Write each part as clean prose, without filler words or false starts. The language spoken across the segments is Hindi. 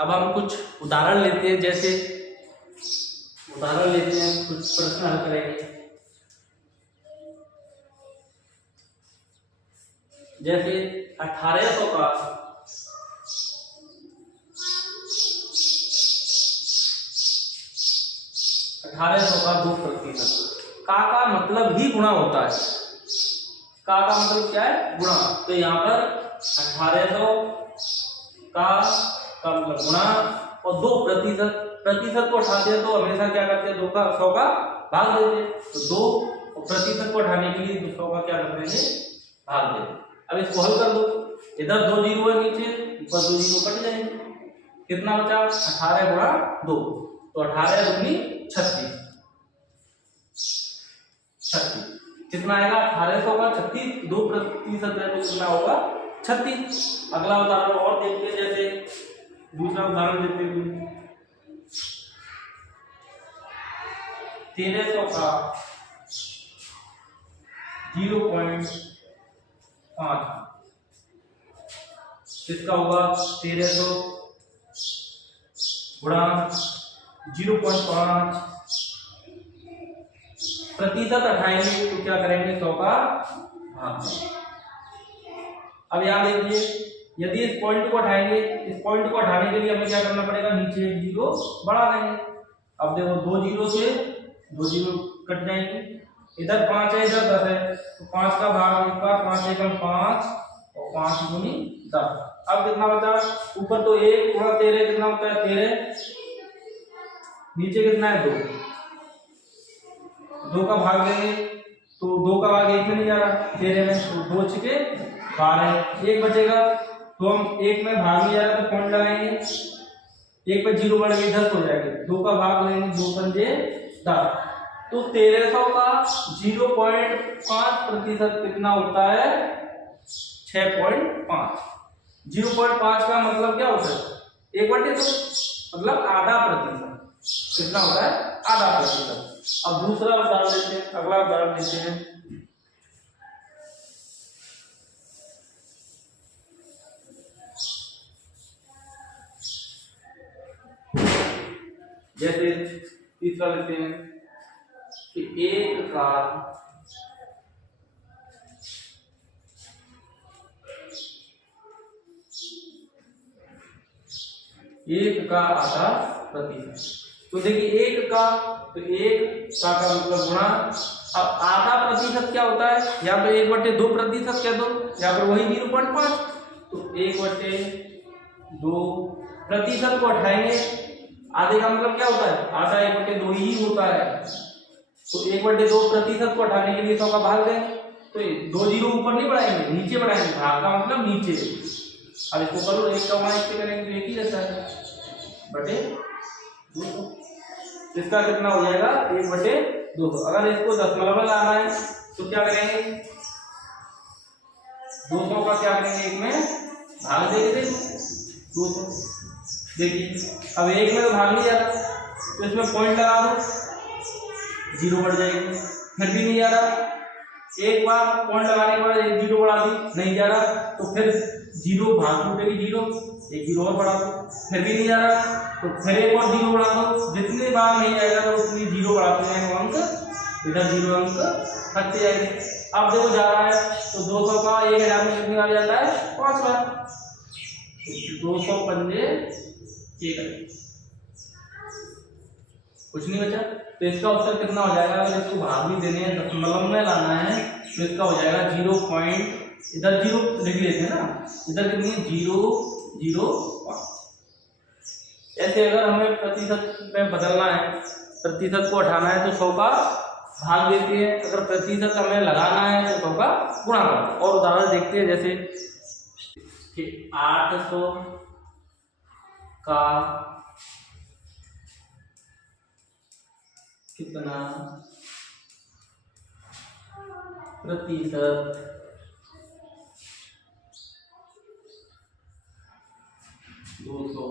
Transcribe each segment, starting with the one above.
अब हम कुछ उदाहरण लेते हैं, जैसे उदाहरण लेते हैं, कुछ प्रश्न हल करेंगे। जैसे 1800 का 2%। का मतलब ही गुणा होता है। का मतलब क्या है? गुणा। तो यहाँ पर 1800 का मतलब गुणा और 2%। प्रतिशत को उठाते हैं तो हमेशा क्या करते हैं? 2 का 100 का भाग देते हैं। तो 2 और प्रतिशत को उठाने के लिए 100 का क्या करते हैं? भाग देते हैं। अब इसको हल कर दो। इधर 2 जीरो है नीचे, ऊपर 2 जीरो कट जाएंगे। कितना बचा? 18 गुणा 2, तो 18 दूनी 36। कितना आएगा? 1800 का 36, 2% है तो कितना होगा? 36। अगला उदाहरण और देखते हैं, जैसे दूसरा उदाहरण देते हैं। 1300 का 0.5, इसका होगा 1300 गुणा 0.5। प्रतिशत उठाएंगे तो क्या करेंगे? 100 का भाग। अब यहाँ देखिए, यदि इस पॉइंट को उठाएंगे, इस पॉइंट को उठाने के लिए हमें क्या करना पड़ेगा? नीचे एक जीरो बढ़ा देंगे। अब देखो 2 जीरो से 2 जीरो कट जाएंगे। इधर 5 है, इधर 10 है, तो 5 का भाग एक बार, 5 एकम 5 और 5 दूनी 10। अब कितना बचा? ऊपर तो 1 गुणा 13 कितना होता है? 13। नीचे कितना है? 2 का भाग देंगे तो 2 का भाग 1 में नहीं जा रहा, 13 में, तो 2 छिके 12, 1 बचेगा। तो हम 1 में भाग नहीं जा रहा तो पॉइंट लगाएंगे, 1 पे 0 बढ़ गई 10 हो जाएगी। 2 का भाग लेंगे, 2 पंजे 10। तो 1300 का 0.5% कितना होता है? 6.5। 0.5 का मतलब क्या होता है? 1/2, मतलब आधा प्रतिशत। कितना होता है? आधा प्रतिशत। अब दूसरा उदाहरण लेते हैं, अगला उदाहरण लेते हैं। जैसे तीसरा लेते हैं कि 1 का 0.5%। तो देखिए 1 का, तो 1 का मतलब गुणा। अब आधा प्रतिशत क्या होता है? यहाँ पे 1/2% क्या दो, यहाँ पर वही 0.5, तो 1/2 प्रतिशत को उठाएंगे। आधे का मतलब क्या होता है? आधा 1/2 ही होता है। तो 1/2 प्रतिशत को उठाने के लिए 100 का भाग दें, तो 2 जीरो ऊपर नहीं बढ़ाएंगे, नीचे बढ़ाएंगे। भाग का मतलब नीचे। अब इसको करो, 1 का गुणा 1 से करेंगे तो 1 ही रहता है, बटे 200। इसका कितना हो जाएगा? 1/200। अगर इसको दशमलव में लाना है तो क्या करेंगे? 200 का क्या करेंगे? 1 में भाग देंगे 200। देखिए अब 1 में तो भाग नहीं जा रहा, तो इसमें पॉइंट लगा दो, 0 बढ़ जाएगी। फिर भी नहीं जा रहा, एक बार पॉइंट लगाने के बाद 1 जीरो बढ़ा दी, नहीं जा रहा, तो फिर 0 भाग टूटेगी 0, 1 जीरो और बढ़ा दो, फिर भी नहीं जा रहा, तो फिर एक और 0 बढ़ा दो। जितने बार नहीं जाएगा तो उतनी 0 बढ़ाते जाएंगे अंक, इधर 0 अंक रखते जाएंगे। अब देखो जा रहा है तो 200 का 1000 में कितनी बार जाता है? 5 बार। 200 पंजे 1, कुछ नहीं बचा। तो इसका उत्तर कितना हो जाएगा? अगर इसको भाग भी देने हैं, दशमलव में लाना है, तो इसका हो जाएगा 0. इधर 0 लिख लेते हैं ना, इधर कितनी? 0.05। ऐसे अगर हमें प्रतिशत में बदलना है, प्रतिशत को हटाना है तो 100 का भाग देते हैं, अगर प्रतिशत हमें लगाना है तो 100 का गुणा करते हैं। और उदाहरण देखते हैं, जैसे कि 800 का कितना प्रतिशत 200,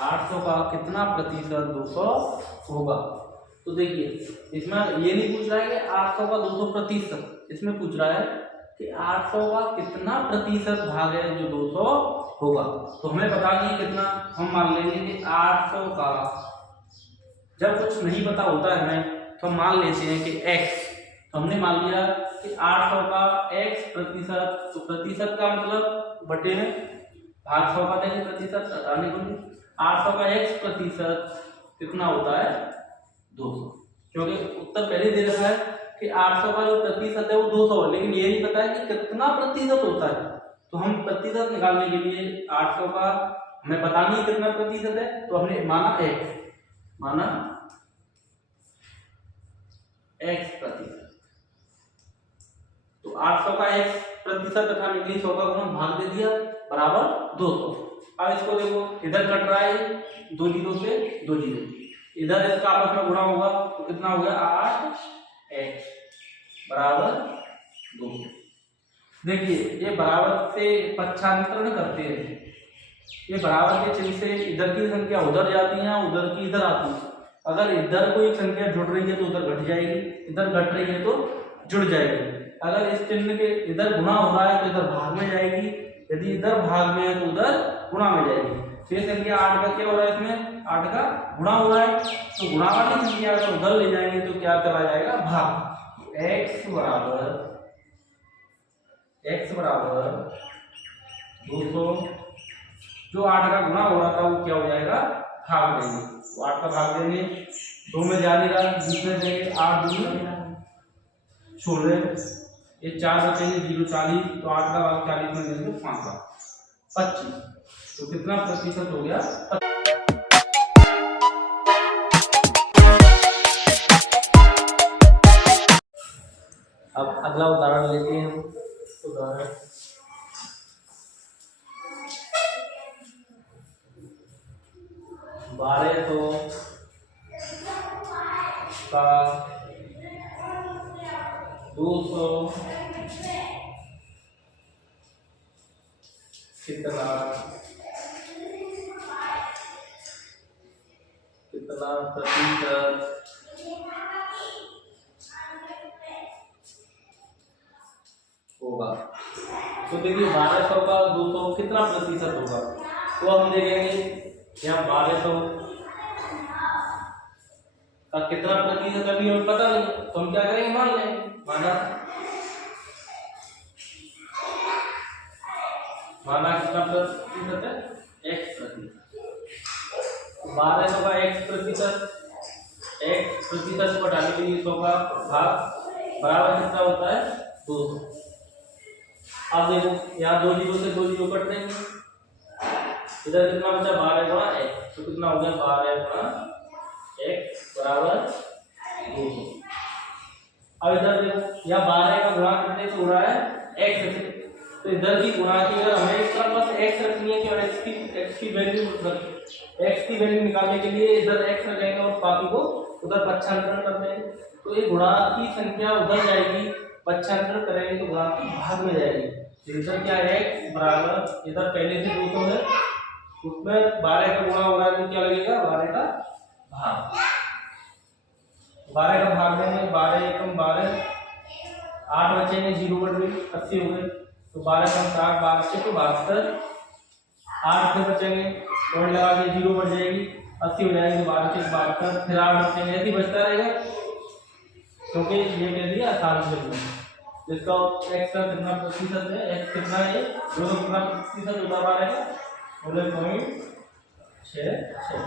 800 का कितना प्रतिशत 200 होगा? तो देखिए इसमें ये नहीं पूछ रहा है कि 800 का 200 प्रतिशत, इसमें पूछ रहा है कि 800 का कितना प्रतिशत भाग है जो 200 होगा। तो हमें पता नहीं कितना, हम मान लेंगे कि 800 का, जब कुछ नहीं पता होता है हमें तो हम मान लेते हैं कि x, तो हमने मान लिया कि 800 का x प्रतिशत, तो प्रतिशत का मतलब बटे में भाग 100 का देंगे प्रतिशत, हटाने को 800 का x प्रतिशत कितना होता है 200, क्योंकि उत्तर पहले दे रखा है कि 800 का जो प्रतिशत है वो 200 है, लेकिन ये नहीं पता है कि कितना प्रतिशत होता है। तो हम प्रतिशत निकालने के लिए 800 का हमें पता नहीं कितना प्रतिशत है, तो हमने माना x प्रतिशत। तो 800 का x प्रतिशत तथा निकली 100 का गुणा भाग दे दिया बराबर 200। अब इसको देखो, इधर कट रहा है 2 जीरो से 2 जीरो, इधर इसका आपस में गुणा होगा तो कितना हो गया 8x बराबर 200। देखिए ये बराबर से पक्षांतरण करते हैं, ये बराबर के चिन्ह से इधर की संख्या उधर जाती है, उधर की इधर आती है। अगर इधर कोई संख्या जुड़ रही है तो उधर घट जाएगी, इधर घट रही है तो जुड़ जाएगी। अगर इस चिन्ह के इधर गुणा हो रहा है तो इधर भाग में जाएगी, यदि इधर भाग में है तो उधर गुणा में जाएगी। तो ये संख्या 8 का क्या हो रहा है, इसमें 8 का गुणा हो रहा है, तो गुणा वाली संख्या अगर उधर ले जाएंगे तो क्या चला जाएगा भाग। x बराबर 200, जो 8 का गुणा हो रहा था वो क्या हो जाएगा भाग देंगे, तो 8 का भाग देंगे, 2 में जा नहीं रहा, दूसरे देंगे 8 दूसरे 16, ये 4 बचेंगे 0 40, तो 8 का भाग 40 में देंगे 5 25, तो कितना प्रतिशत हो गया। अब अगला उदाहरण लेते हैं हम। उदाहरण 1200 का 200 कितना प्रतिशत होगा। तो देखिए 1200 का 200 कितना प्रतिशत होगा, तो हम देखेंगे यहाँ 1200 का कितना प्रतिशत अभी हमें पता नहीं, तो हम क्या करेंगे मान लेंगे, माना कितना प्रतिशत है x प्रतिशत। 1200 का x प्रतिशत को हटाने के लिए 100 का भाग बराबर कितना होता है 200। अब देखो यहाँ 2 जीरो से 2 जीरो कट देंगे, इधर कितना बचा 12 गुणा x, तो कितना हो गया 12 गुणा x बराबर 200। अब इधर देखो यहाँ 12 का गुणा करने से हो रहा है x से, तो इधर की गुणा की अगर हमें इस तरफ बस x रखनी है कि और x की वैल्यू निकालने के लिए इधर x रखेंगे और बाकी को उधर पक्षांतरण कर देंगे, तो ये गुणा की संख्या उधर जाएगी, पक्षांतरण करेंगे तो गुणा की भाग में जाएगी। तो इधर क्या है x बराबर, इधर पहले से 200 है, उसमें 12 का गुणा हो रहा है तो क्या लगेगा 12 का भाग, 12 का भाग देंगे, 12 एकम 12, 8 बचेंगे 0 बढ़ गई 80 हो गए, तो 12 कम 60 12 से तो 72, 8 से बचेंगे और लगा के 0 बढ़ जाएगी 80 हो जाएगी, 12 से 72, फिर 8 बचेंगे, ऐसे बचता रहेगा, क्योंकि ये कह दिया आसान से जिसका x का कितना प्रतिशत है, x कितना है, जो कितना प्रतिशत होता रहेगा 0.66।